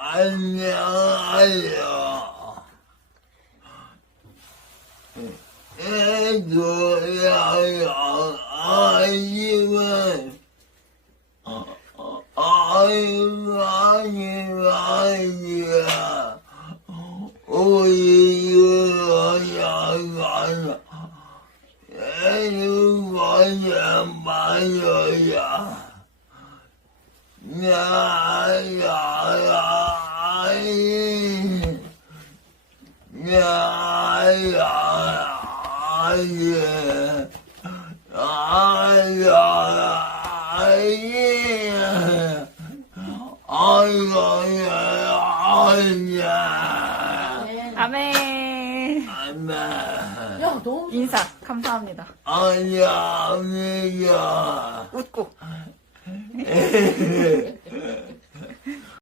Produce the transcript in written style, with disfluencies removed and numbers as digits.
안녕하세요. 애도야, 아니면, 아니야. 우리가 애는 거야, 말이야. 아멘. 야, 너무 인사 감사합니다. 아니야, 웃고.